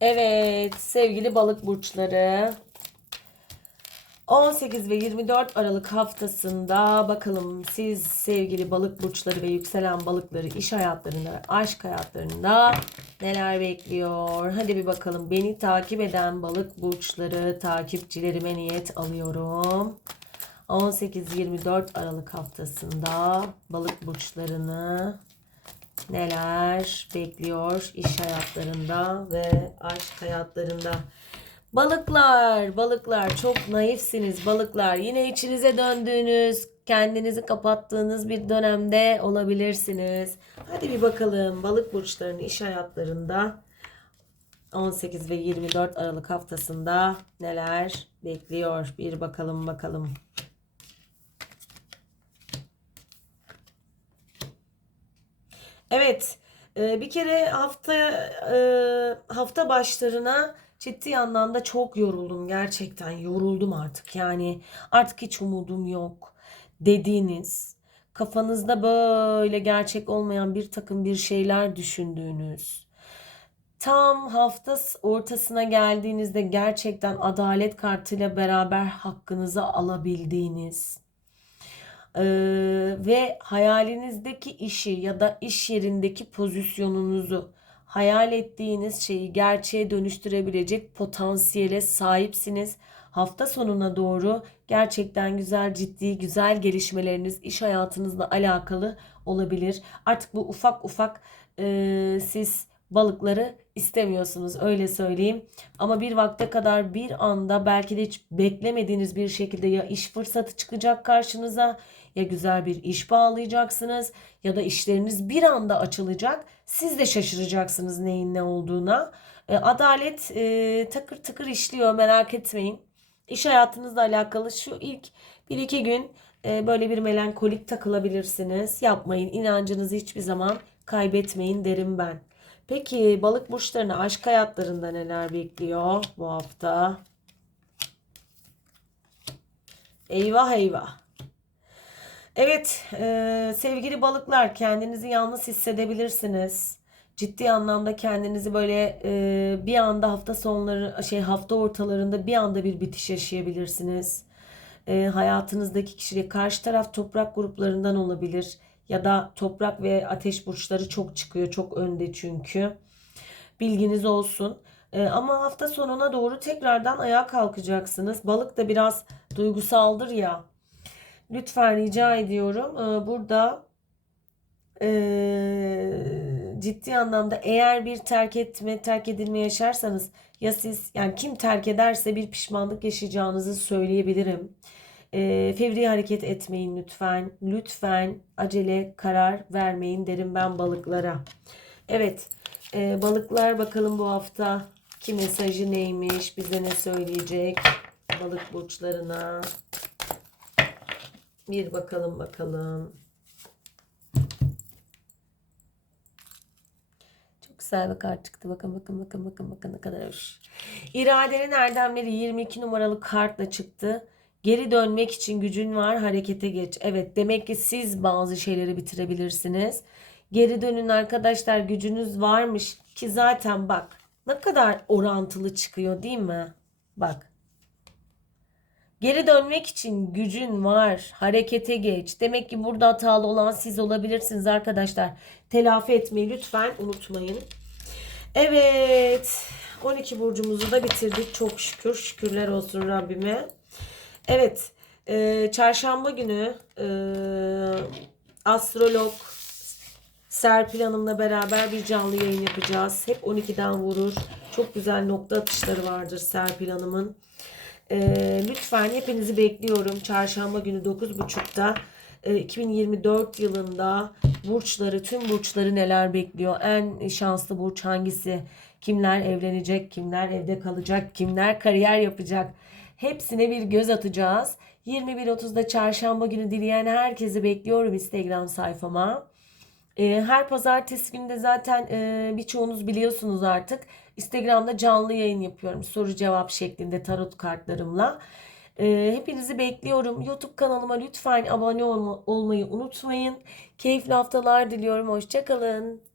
Evet sevgili balık burçları 18 ve 24 Aralık haftasında bakalım siz sevgili balık burçları ve yükselen balıkları iş hayatlarında, aşk hayatlarında neler bekliyor? Hadi bir bakalım. Beni takip eden balık burçları takipçilerime niyet alıyorum. 18-24 Aralık haftasında balık burçlarını neler bekliyor iş hayatlarında ve aşk hayatlarında. Balıklar, balıklar çok naifsiniz balıklar. Yine içinize döndüğünüz, kendinizi kapattığınız bir dönemde olabilirsiniz. Hadi bir bakalım balık burçlarının iş hayatlarında 18 ve 24 Aralık haftasında neler bekliyor? Bir bakalım bakalım. Evet, e, bir kere hafta e, hafta başlarına ciddi anlamda çok yoruldum. Gerçekten yoruldum artık. Yani artık hiç umudum yok dediğiniz kafanızda böyle gerçek olmayan bir takım bir şeyler düşündüğünüz tam hafta ortasına geldiğinizde gerçekten adalet kartıyla beraber hakkınızı alabildiğiniz ee, ve hayalinizdeki işi ya da iş yerindeki pozisyonunuzu hayal ettiğiniz şeyi gerçeğe dönüştürebilecek potansiyele sahipsiniz. Hafta sonuna doğru gerçekten güzel, ciddi, güzel gelişmeleriniz iş hayatınızla alakalı olabilir. Artık bu ufak ufak e, siz balıkları istemiyorsunuz öyle söyleyeyim. Ama bir vakte kadar bir anda belki de hiç beklemediğiniz bir şekilde ya iş fırsatı çıkacak karşınıza ya güzel bir iş bağlayacaksınız ya da işleriniz bir anda açılacak. Siz de şaşıracaksınız neyin ne olduğuna. E, adalet e, takır takır işliyor merak etmeyin. İş hayatınızla alakalı şu ilk bir iki gün e, böyle bir melankolik takılabilirsiniz. Yapmayın inancınızı hiçbir zaman kaybetmeyin derim ben. Peki balık burçlarını aşk hayatlarında neler bekliyor bu hafta? Eyvah eyvah. Evet, e, sevgili balıklar kendinizi yalnız hissedebilirsiniz. Ciddi anlamda kendinizi böyle e, bir anda hafta sonları şey hafta ortalarında bir anda bir bitiş yaşayabilirsiniz. E, hayatınızdaki kişiyle karşı taraf toprak gruplarından olabilir ya da toprak ve ateş burçları çok çıkıyor, çok önde çünkü. Bilginiz olsun. E, ama hafta sonuna doğru tekrardan ayağa kalkacaksınız. Balık da biraz duygusaldır ya. Lütfen rica ediyorum. Ee, burada e, ciddi anlamda eğer bir terk etme, terk edilme yaşarsanız ya siz yani kim terk ederse bir pişmanlık yaşayacağınızı söyleyebilirim. E, fevri hareket etmeyin lütfen. Lütfen acele karar vermeyin derim ben balıklara. Evet e, balıklar bakalım bu hafta ki mesajı neymiş bize ne söyleyecek balık burçlarına. Bir bakalım bakalım. Çok güzel bir kart çıktı. Bakın bakın bakın bakın bakın ne kadar hoş. İradenin erdemleri 22 numaralı kartla çıktı. Geri dönmek için gücün var harekete geç. Evet demek ki siz bazı şeyleri bitirebilirsiniz. Geri dönün arkadaşlar gücünüz varmış ki zaten bak ne kadar orantılı çıkıyor değil mi? Bak Geri dönmek için gücün var. Harekete geç. Demek ki burada hatalı olan siz olabilirsiniz arkadaşlar. Telafi etmeyi lütfen unutmayın. Evet. 12 burcumuzu da bitirdik. Çok şükür. Şükürler olsun Rabbime. Evet. E, çarşamba günü e, astrolog Serpil Hanım'la beraber bir canlı yayın yapacağız. Hep 12'den vurur. Çok güzel nokta atışları vardır Serpil Hanım'ın. E, lütfen hepinizi bekliyorum. Çarşamba günü 9.30'da e, 2024 yılında burçları, tüm burçları neler bekliyor? En şanslı burç hangisi? Kimler evlenecek? Kimler evde kalacak? Kimler kariyer yapacak? Hepsine bir göz atacağız. 21.30'da çarşamba günü dileyen herkesi bekliyorum Instagram sayfama. Ee, her pazartesi günü de zaten e, birçoğunuz biliyorsunuz artık. Instagram'da canlı yayın yapıyorum. Soru cevap şeklinde tarot kartlarımla. Ee, hepinizi bekliyorum. YouTube kanalıma lütfen abone olma, olmayı unutmayın. Keyifli haftalar diliyorum. Hoşçakalın.